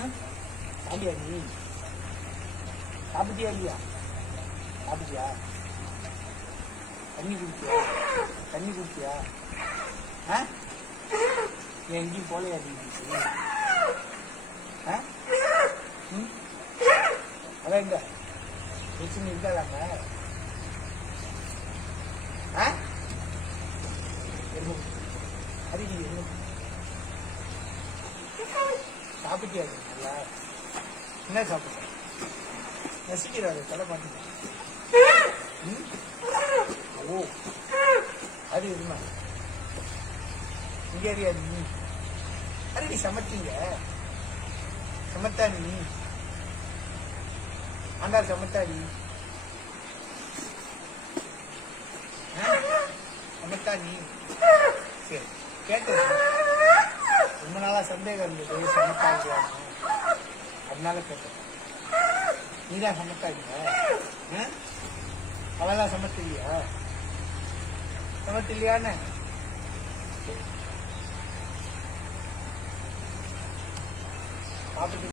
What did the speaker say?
சாப்பிட்டியா நீ? சாப்பிட்டியா இல்லையா? சாப்பிட்டியா? தண்ணி குடிச்சியா? தண்ணி குடிச்சியா? ஏன் எங்கேயும் போலையா நீ? அதான் எங்க பிரச்சனை இருக்காதாங்க? அது சாப்பிட்டியா? நல்லா என்ன சாப்பிட்ட? ரசிக்கிறாரு தலை மாட்டேங்க. ஓ அது இருந்தா இங்க அறியா நீ? அது நீ சமைச்சீங்க? சமத்தா நீ? ஆண்டாள் சமத்தா நீ? சமத்தா நீ? சரி கேட்டது ரொம்ப நாளா சந்தேகம் இருந்தது சமத்தா இல்லையா, அதனால கேட்டேன். நீதான் சமத்தாங்க? அவெல்லாம் சமத்தில்லையா? சமத்தில்லையான்னு சாப்பிட்டு